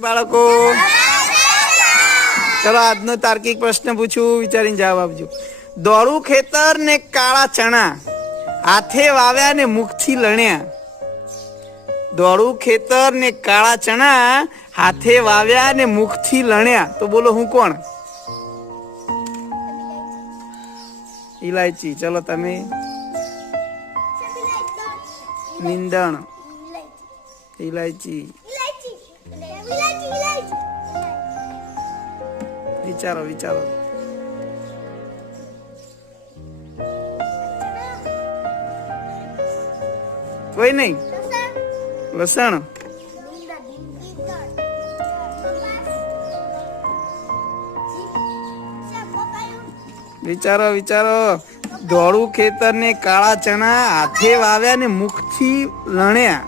બાળકો. ચલો આજનો તાર્કિક પ્રશ્ન પૂછું વિચારીને જવાબ આપજો. દોડું ખેતર ને કાળા ચણા હાથે વાવ્યા ને મુખથી લણ્યા. દોડું ખેતર ને કાળા ચણા હાથે વાવ્યા ને મુખથી લણ્યા. તો બોલો હું કોણ? ઇલાયચી ચલો તમે. નિંદણ. ઇલાયચી વિચારો વિચારો. કોઈ નહીં. લસણ વિચારો વિચારો. ધોળું ખેતર ને કાળા ચણા હાથે વાવ્યા ને મુખથી લણ્યા